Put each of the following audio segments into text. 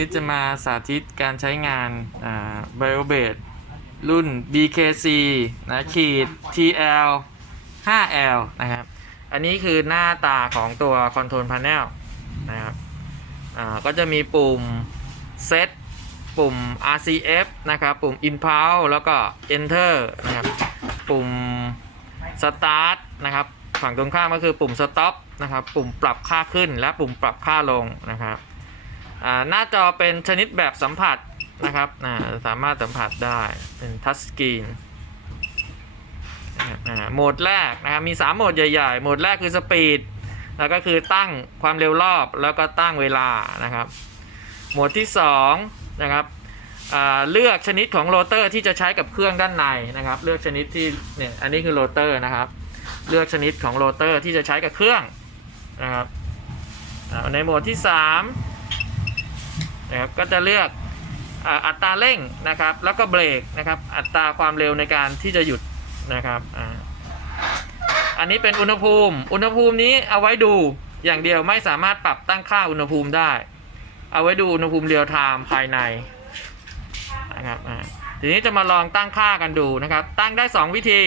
นี้จะมาสาธิตการใช้งานไบโอเบดรุ่น BKC นะขีด TL 5L นะครับ อันนี้คือหน้าตาของตัว Control Panel นะครับอ่าก็จะมีปุ่ม Set ปุ่ม RCF นะครับ ปุ่ม Impulse แล้วก็ Enter นะครับ ปุ่ม Start นะครับ ฝั่งตรงข้ามก็คือปุ่ม Stop นะครับ ปุ่มปรับค่าขึ้นและปุ่มปรับค่าลงนะครับ หน้าจอเป็นชนิดแบบสัมผัสนะครับสามารถสัมผัสได้เป็นทัชสกรีนโหมดแรกนะครับมี 3 โหมดใหญ่ๆ โหมดแรกคือสปีดแล้วก็คือตั้งความเร็วรอบแล้วก็ตั้งเวลานะครับ โหมดที่2นะครับเลือกชนิดของโรเตอร์ที่จะใช้กับเครื่องด้านในนะครับ เลือกชนิดที่เนี่ยอันนี้คือโรเตอร์นะครับ เลือกชนิดของโรเตอร์ที่จะใช้กับเครื่องนะครับในโหมดที่ 3 นะครับก็จะเลือกอัตราเร่งนะครับ แล้วก็เบรกนะครับ อัตราความเร็วในการที่จะหยุดนะครับออันนี้เป็นอุณหภูมิ อุณหภูมินี้เอาไว้ดูอย่างเดียวไม่สามารถปรับตั้งค่าอุณหภูมิได้ เอาไว้ดูอุณหภูมิเรียลไทม์ภายในนะครับทีนี้จะมาลองตั้งค่ากันดูนะครับ ตั้งได้ 2 วิธี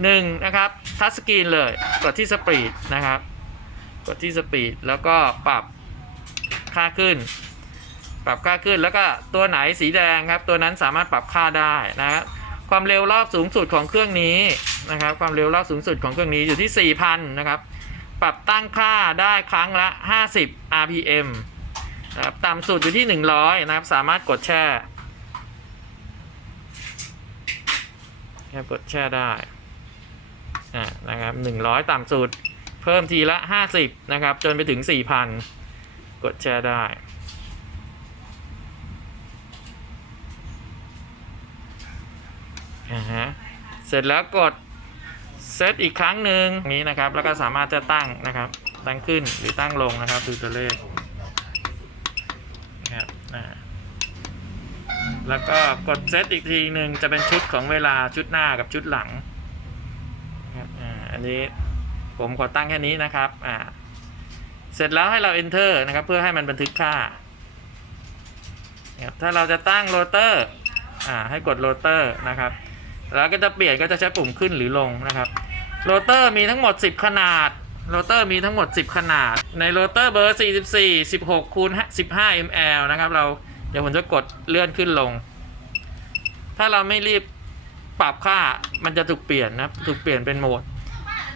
1นะครับทัชสกรีนเลย กดที่สปีดนะครับ กดที่สปีดแล้วก็ปรับ ค่าขึ้น ปรับค่าขึ้นแล้วก็ตัวไหนสีแดงครับ ตัวนั้นสามารถปรับค่าได้นะครับความเร็วรอบสูงสุดของเครื่องนี้นะครับ ความเร็วรอบสูงสุดของเครื่องนี้อยู่ที่ 4,000 นะครับ ปรับตั้งค่าได้ครั้งละ 50 rpm นะครับต่ำสุดอยู่ที่ 100 นะครับ สามารถกดแช่แค่กดแช่ได้นะครับ100 ต่ำสุด เพิ่มทีละ 50 นะครับ จนไปถึง 4,000 กดแชร์ได้เสร็จแล้วกดเซตอีกครั้งหนึ่งนี้นะครับ แล้วก็สามารถจะตั้งนะครับ ตั้งขึ้นหรือตั้งลงนะครับ ดูตัวเลขนะครับแล้วก็กดเซตอีกทีหนึ่งจะเป็นชุดของเวลาชุดหน้ากับชุดหลังครับอ่าอันนี้ผมขอตั้งแค่นี้นะครับอ่า เสร็จแล้วให้เรา enter นะครับ เพื่อให้มันบันทึกค่าถ้าเราจะตั้งโรเตอร์อ่าให้กดโรเตอร์นะครับ แล้วก็จะเปลี่ยนก็จะใช้ปุ่มขึ้นหรือลงนะครับโรเตอร์มีทั้งหมด 10 ขนาดโรเตอร์มีทั้งหมด 10 ขนาด ในโรเตอร์เบอร์ 44 16คูณ15 ml นะครับ เราเดี๋ยวผมจะกดเลื่อนขึ้นลง ถ้าเราไม่รีบปรับค่ามันจะถูกเปลี่ยนนะครับถูกเปลี่ยนเป็นโหมด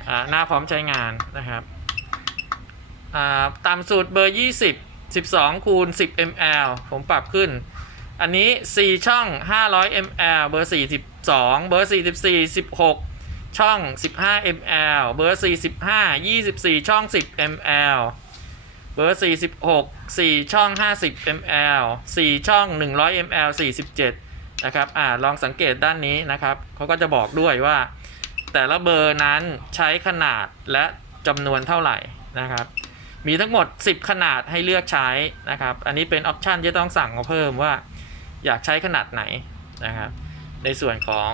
อ่าหน้าพร้อมใช้งานนะครับ อ่าต่ำสุดเบอร์ 20 12 คูณ 10 ml ผมปรับขึ้น อันนี้ 4 ช่อง 500 ml เบอร์ 42 เบอร์ 44 16 ช่อง 15 ml เบอร์ 45 24 ช่อง 10 ml เบอร์ 46 4 ช่อง 50 ml 4 ช่อง 100 ml 47 นะครับ อ่า ลองสังเกตด้านนี้นะครับ เขาก็จะบอกด้วยว่า แต่ละเบอร์นั้นใช้ขนาดและจำนวนเท่าไหร่นะครับ มีทั้งหมด 10 ขนาดให้เลือกใช้นะครับ อันนี้เป็นออปชันที่ต้องสั่งมาเพิ่มว่าอยากใช้ขนาดไหนนะครับ ในส่วนของ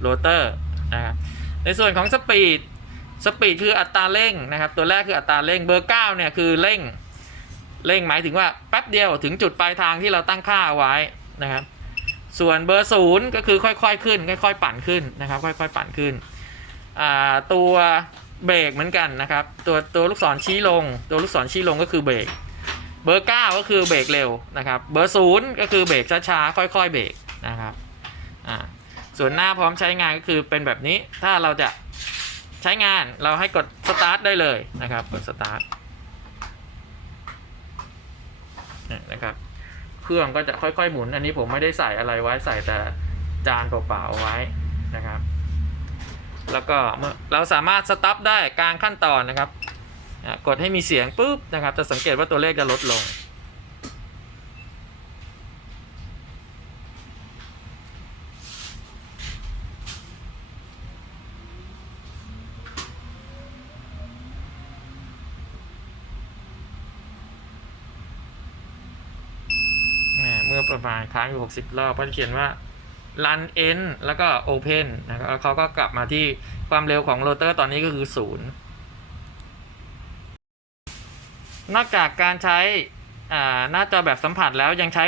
โรเตอร์นะครับ ในส่วนของสปีด สปีดคืออัตราเร่งนะครับ ตัวแรกคืออัตราเร่ง เบอร์ 9 เนี่ยคือเร่ง เร่งหมายถึงว่าแป๊บเดียวถึงจุดปลายทางที่เราตั้งค่าเอาไว้นะครับ ส่วนเบอร์ศูนย์ก็คือค่อยๆขึ้น ค่อย ๆ ปั่นขึ้นนะครับ ค่อย ๆ ปั่นขึ้น ตัว เบรกเหมือนกันนะครับ ตัวตัวลูกศรชี้ลง ตัวลูกศรชี้ลงก็คือเบรกเบอร์ 9 ก็คือเบรกเร็วนะครับ เบอร์ศูนย์ก็คือเบรกช้าๆ ค่อยๆ เบรกนะครับอ่าส่วนหน้าพร้อมใช้งานก็คือเป็นแบบนี้ถ้าเราจะใช้งานเราให้กดสตาร์ทได้เลยนะครับกดสตาร์ทนะครับเครื่องก็จะค่อยๆหมุน อันนี้ผมไม่ได้ใส่อะไรไว้ใส่แต่จานเปล่าๆไว้นะครับ แล้วก็เราสามารถสต็อปได้กลางขั้นตอนนะครับ กดให้มีเสียงปุ๊บนะครับ จะสังเกตว่าตัวเลขจะลดลง เมื่อประมาณค้างอยู่ 60 รอบก็จะเขียนว่า run end แล้วก็ open นะครับแล้วเขาก็กลับมาที่ความเร็วของโรเตอร์ตอนนี้ก็คือ0นอกจากการใช้อ่าหน้าจอแบบสัมผัสแล้วยังใช้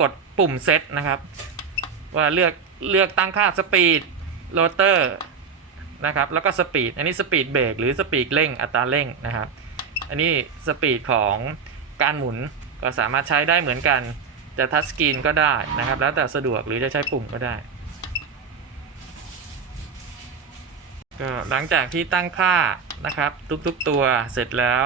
กดปุ่มเซตนะครับ ว่าเลือกเลือกตั้งค่าสปีดโรเตอร์นะครับแล้วก็สปีดอันนี้สปีดเบรกหรือสปีดเร่งอัตราเร่งนะครับ อันนี้สปีดของการหมุนก็สามารถใช้ได้เหมือนกัน จะทัชสกรีนก็ได้นะครับ แล้วแต่สะดวกหรือจะใช้ปุ่มก็ได้ก็หลังจากที่ตั้งค่านะครับทุกๆตัวเสร็จแล้ว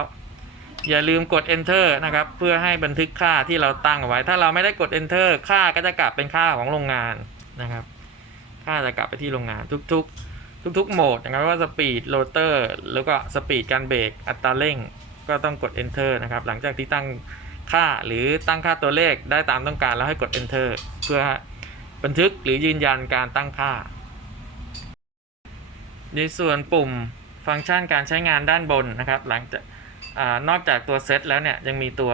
อย่าลืมกด enter นะครับ เพื่อให้บันทึกค่าที่เราตั้งไว้ ถ้าเราไม่ได้กด enter ค่าก็จะกลับเป็นค่าของโรงงานนะครับ ค่าจะกลับไปที่โรงงานทุกๆ ทุกๆโหมดนะครับไม่ว่าสปีดโรเตอร์แล้วก็สปีดการเบรกอัตราเร่ง ก็ต้องกด enter นะครับ หลังจากที่ตั้ง ค่าหรือตั้งค่าตัวเลขได้ตามต้องการแล้วให้กด enter เพื่อบันทึกหรือยืนยันการตั้งค่า ในส่วนปุ่มฟังก์ชันการใช้งานด้านบนนะครับ หลังจากอนอกจากตัวเซตแล้วเนี่ยยังมีตัว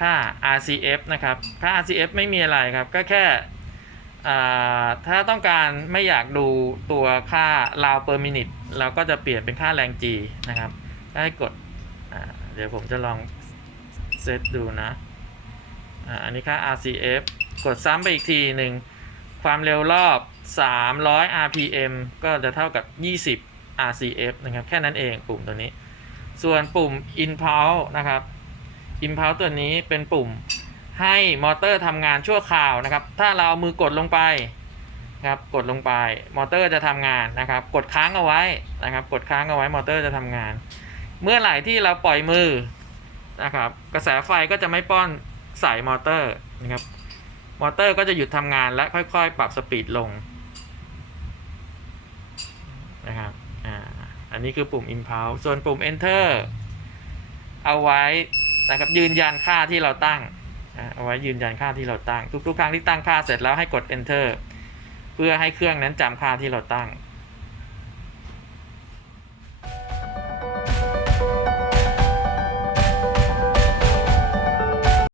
ค่า RCF นะครับ ค่า RCF ไม่มีอะไรครับ ก็แค่ถ้าต้องการไม่อยากดูตัวค่า round per minute เราก็จะเปลี่ยนเป็นค่าแรง G นะครับให้กด เดี๋ยวผมจะลอง เซตดูนะอันนี้ค่า RCF กดซ้ำไปอีกทีหนึ่ง ความเร็วรอบ 300 rpm ก็จะเท่ากับ 20 rcf นะครับ แค่นั้นเองปุ่มตัวนี้ ส่วนปุ่ม impulse นะครับ impulse ตัวนี้เป็นปุ่มให้มอเตอร์ทำงานชั่วคราวนะครับ ถ้าเราเอามือกดลงไปครับกดลงไปมอเตอร์จะทำงานนะครับ กดค้างเอาไว้นะครับ กดค้างเอาไว้มอเตอร์จะทำงาน เมื่อไหร่ที่เราปล่อยมือ นะครับ กระแสไฟก็จะไม่ป้อนใส่มอเตอร์นะครับ มอเตอร์ก็จะหยุดทำงานและค่อยๆ ปรับสปีดลงนะครับอ่าอันนี้คือปุ่ม impulse ส่วนปุ่ม enter เอาไว้นะครับยืนยันค่าที่เราตั้งเอาไว้ยืนยันค่าที่เราตั้ง ทุกๆ ครั้งที่ตั้งค่าเสร็จแล้วให้กด enter เพื่อให้เครื่องนั้นจำค่าที่เราตั้ง